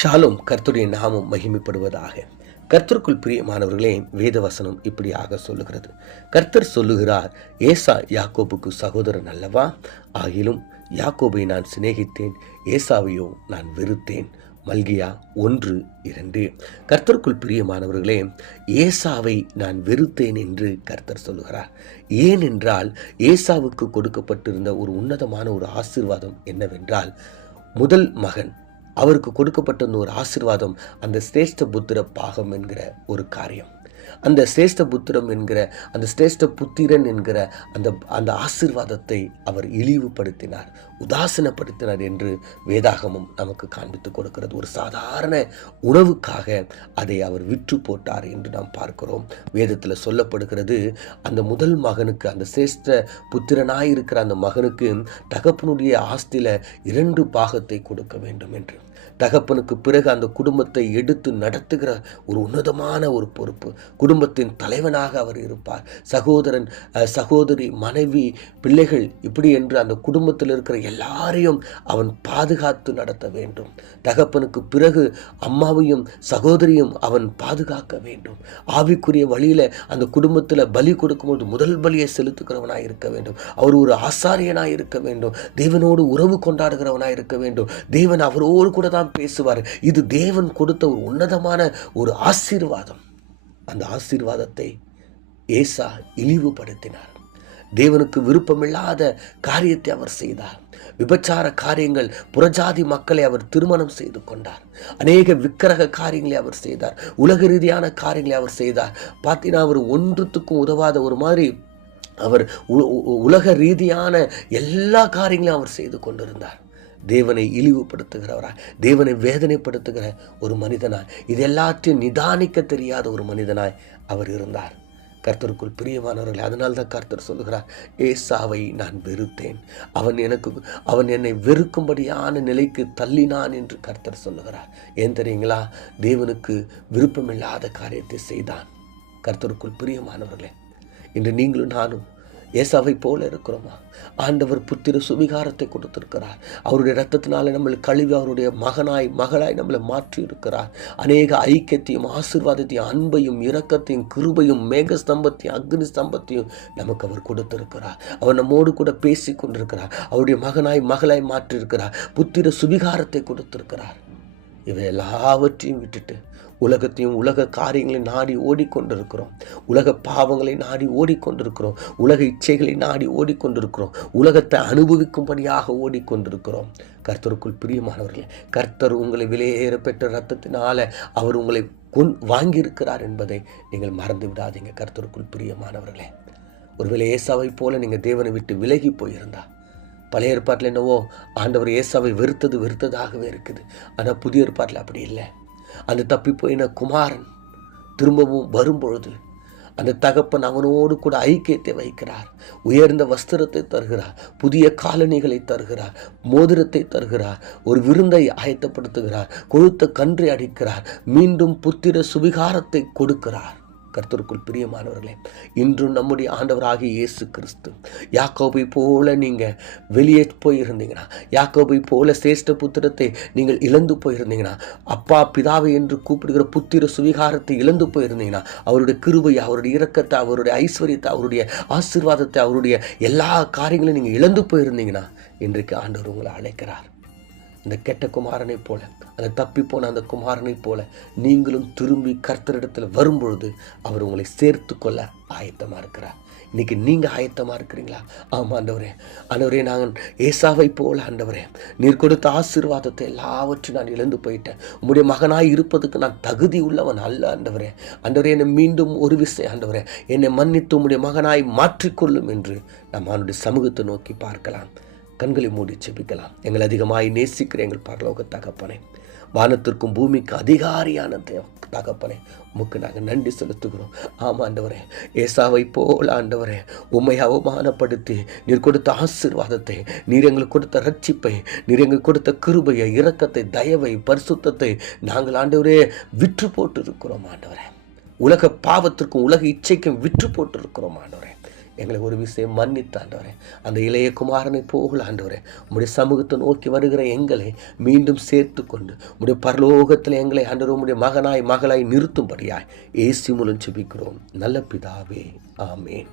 ஷாலும் கர்த்தருடைய நாமம் மகிமைப்படுவதாக. கர்த்தருக்குள் பிரியமானவர்களே, வேதவசனம் இப்படியாக சொல்லுகிறது. கர்த்தர் சொல்லுகிறார், ஏசா யாக்கோபுக்கு சகோதரன் அல்லவா? ஆகிலும் யாக்கோபை நான் சிநேகித்தேன், ஏசாவையோ நான் வெறுத்தேன். மல்கியா 1:2. கர்த்தருக்குள் பிரியமானவர்களே, ஏசாவை நான் வெறுத்தேன் என்று கர்த்தர் சொல்லுகிறார். ஏனென்றால் ஏசாவுக்கு கொடுக்கப்பட்டிருந்த ஒரு உன்னதமான ஒரு ஆசீர்வாதம் என்னவென்றால், முதல் மகன் அவருக்கு கொடுக்கப்பட்ட ஒரு ஆசீர்வாதம், அந்த சிரேஷ்ட புத்திர பாகம் என்கிற ஒரு காரியம். அந்த சிரேஷ்ட புத்திரம் என்கிற அந்த சிரேஷ்ட புத்திரன் என்கிற அந்த ஆசீர்வாதத்தை அவர் இழிவுபடுத்தினார், உதாசீனப்படுத்தினார் என்று வேதாகமம் நமக்கு காண்பித்து கொடுக்கிறது. ஒரு சாதாரண உணவுக்காக அதை அவர் விற்று போட்டார் என்று நாம் பார்க்கிறோம். வேதத்தில் சொல்லப்படுகிறது, அந்த முதல் மகனுக்கு, அந்த சிரேஷ்ட புத்திரனாயிருக்கிற அந்த மகனுக்கு தகப்பனுடைய ஆஸ்தியில 2 பாகத்தை கொடுக்க வேண்டும் என்று. தகப்பனுக்கு பிறகு அந்த குடும்பத்தை எடுத்து நடத்துகிற ஒரு உன்னதமான ஒரு பொறுப்பு. குடும்பத்தின் தலைவனாக அவர் இருப்பார். சகோதரன், சகோதரி, மனைவி, பிள்ளைகள், இப்படி என்று அந்த குடும்பத்தில் இருக்கிற எல்லாரையும் அவன் பாதுகாத்து நடத்த வேண்டும். தகப்பனுக்கு பிறகு அம்மாவையும் சகோதரியும் அவன் பாதுகாக்க வேண்டும். ஆவிக்குரிய வழியில அந்த குடும்பத்தில் பலி கொடுக்கும்போது முதல் பலியை செலுத்துகிறவனாய் இருக்க வேண்டும். அவர் ஒரு ஆசாரியனாய் இருக்க வேண்டும். தேவனோடு உறவு கொண்டாடுகிறவனாய் இருக்க வேண்டும். தேவன் அவரோடு கூட தான் பேசுவார். இது தேவன் கொடுத்த ஒரு உன்னதமான ஒரு ஆசீர்வாதம். அந்த ஆசீர்வாதத்தை ஏசா இழிவுபடுத்தினார். தேவனுக்கு விருப்பமில்லாத காரியத்தை அவர் செய்தார். விபச்சார காரியங்கள், புறஜாதி மக்களை அவர் திருமணம் செய்து கொண்டார். அநேக விக்கிரக காரியங்களை அவர் செய்தார். உலக ரீதியான காரியங்களை அவர் செய்தார். பார்த்தீங்கன்னா, அவர் ஒன்றுத்துக்கும் உதவாத ஒரு மாதிரி அவர் உலக ரீதியான எல்லா காரியங்களையும் அவர் செய்து கொண்டிருந்தார். தேவனை இழிவுபடுத்துகிறவரா, தேவனை வேதனைப்படுத்துகிற ஒரு மனிதனாய், இது எல்லாத்தையும் நிதானிக்க தெரியாத ஒரு மனிதனாய் அவர் இருந்தார். கர்த்தருக்குள் பிரியமானவர்கள், அதனால்தான் கர்த்தர் சொல்லுகிறார், ஏசாவை நான் வெறுத்தேன், அவன் என்னை வெறுக்கும்படியான நிலைக்கு தள்ளினான் என்று கர்த்தர் சொல்லுகிறார். ஏன் தெரியுங்களா? தேவனுக்கு விருப்பமில்லாத காரியத்தை செய்தான். கர்த்தருக்குள் பிரியமானவர்களே, இன்று நீங்களும் நானும் ஏசாவை போல இருக்கிறோமா? ஆண்டவர் புத்திர சுவிகாரத்தை கொடுத்திருக்கிறார். அவருடைய இரத்தத்தினால நம்மளை கழுவி அவருடைய மகளாய் நம்மளை மாற்றி இருக்கிறார். அநேக ஐக்கியத்தையும் ஆசீர்வாதத்தையும் அன்பையும் இரக்கத்தையும் கிருபையும் மேக ஸ்தம்பத்தையும் அக்னி ஸ்தம்பத்தையும் நமக்கு அவர் கொடுத்திருக்கிறார். அவர் நம்மோடு கூட பேசி கொண்டிருக்கிறார். அவருடைய மகளாய் மாற்றியிருக்கிறார். புத்திர சுவிகாரத்தை கொடுத்திருக்கிறார். இவை எல்லாவற்றையும் விட்டுட்டு உலகத்தையும் உலக காரியங்களை நாடி ஓடிக்கொண்டிருக்கிறோம். உலக பாவங்களை நாடி ஓடிக்கொண்டிருக்கிறோம். உலக இச்சைகளை நாடி ஓடிக்கொண்டிருக்கிறோம். உலகத்தை அனுபவிக்கும்படியாக ஓடிக்கொண்டிருக்கிறோம். கர்த்தருக்குள் பிரியமானவர்களே, கர்த்தர் உங்களை விலையேற பெற்ற இரத்தத்தினால அவர் உங்களை வாங்கியிருக்கிறார் என்பதை நீங்கள் மறந்து விடாதீங்க. கர்த்தருக்குள் பிரியமானவர்களே, ஒருவேளை ஏசாவை போல நீங்கள் தேவனை விட்டு விலகி போயிருந்தா, பழைய ஏற்பாட்டில் என்னவோ ஆண்டவர் ஏசாவை வெறுத்ததாகவே இருக்குது. ஆனால் புதிய ஏற்பாட்டில் அப்படி இல்லை. அந்த தப்பி போயின குமாரன் திரும்பவும் வரும்பொழுது அந்த தகப்பன் அவனோடு கூட ஐக்கியத்தை வைக்கிறார். உயர்ந்த வஸ்திரத்தை தருகிறார், புதிய காலணிகளை தருகிறார், மோதிரத்தை தருகிறார், ஒரு விருந்தை ஆயத்தப்படுத்துகிறார், கொழுத்த கன்றை அடிக்கிறார், மீண்டும் புத்திர சுவிகாரத்தை கொடுக்கிறார். கர்த்தருக்குள் பிரியமானவர்களே, இன்றும் நம்முடைய ஆண்டவராகிய இயேசு கிறிஸ்து, யாக்கோபை போல நீங்கள் வெளியே போயிருந்தீங்கன்னா, யாக்கோபை போல சிரேஷ்ட புத்திரத்தை நீங்கள் இழந்து போயிருந்தீங்கன்னா, அப்பா பிதாவை என்று கூப்பிடுகிற புத்திர சுவிகாரத்தை இழந்து போயிருந்தீங்கன்னா, அவருடைய கிருபையை, அவருடைய இரக்கத்தை, அவருடைய ஐஸ்வர்யத்தை, அவருடைய ஆசீர்வாதத்தை, அவருடைய எல்லா காரியங்களையும் நீங்கள் இழந்து போயிருந்தீங்கன்னா, இன்றைக்கு ஆண்டவர் உங்களை அழைக்கிறார். அந்த கெட்ட குமாரனை போல, அந்த தப்பி போன அந்த குமாரனை போல நீங்களும் திரும்பி கர்த்தரிடத்தில் வரும்பொழுது அவர் உங்களை சேர்த்து கொள்ள ஆயத்தமாக இருக்கிறார். இன்னைக்கு நீங்கள் ஆயத்தமாக இருக்கிறீங்களா? ஆமாம் ஆண்டவரே, நாங்கள் ஏசாவை போல ஆண்டவரே, நீர் கொடுத்த ஆசீர்வாதத்தை எல்லாவற்றையும் நான் இழந்து போயிட்டேன். உம்முடைய மகனாய் இருப்பதுக்கு நான் தகுதி உள்ளவன் அல்ல ஆண்டவரே. என்னை மீண்டும் ஒரு விஷயம் ஆண்டவரே, என்னை மன்னித்து உம்முடைய மகனாய் மாற்றிக்கொள்ளும் என்று நாம் அவனுடைய சமூகத்தை நோக்கி பார்க்கலாம். கண்களை மூடி செபிக்கலாம். எங்கள் அதிகமாய் நேசிக்கிற எங்கள் பரலோக தகப்பனே, வானத்திற்கும் பூமிக்கு அதிகாரியான தகப்பனே, உமக்கு நாங்கள் நன்றி செலுத்துகிறோம். ஆமாம் ஆண்டவரே, ஏசாவை போல ஆண்டவரே, உம்மை அவமானப்படுத்தி நீர் கொடுத்த ஆசீர்வாதத்தை, நீர் எங்களுக்கு கொடுத்த ரட்சிப்பை, நீர் எங்களுக்கு கொடுத்த கிருபையை, இரக்கத்தை, தயவை, பரிசுத்தத்தை நாங்கள் ஆண்டவரே விற்று போட்டு இருக்கிறோம் ஆண்டவரே. உலக பாவத்திற்கும் உலக இச்சைக்கும் விற்று போட்டு இருக்கிறோம் ஆண்டவரே. எங்களை ஒரு விஷயம் மன்னித்து ஆண்டவரே, அந்த இளைய குமாரனை போகல ஆண்டவரே, உம்முடைய சமூகத்தை நோக்கி வருகிற எங்களை மீண்டும் சேர்த்து கொண்டு உம்முடைய பரலோகத்தில் எங்களை ஆண்டவரே உம்முடைய மகனாய் மகளாய் நிறுத்தும்படியாய் இயேசு மூலம் ஜெபிக்கிறோம் நல்ல பிதாவே, ஆமென்.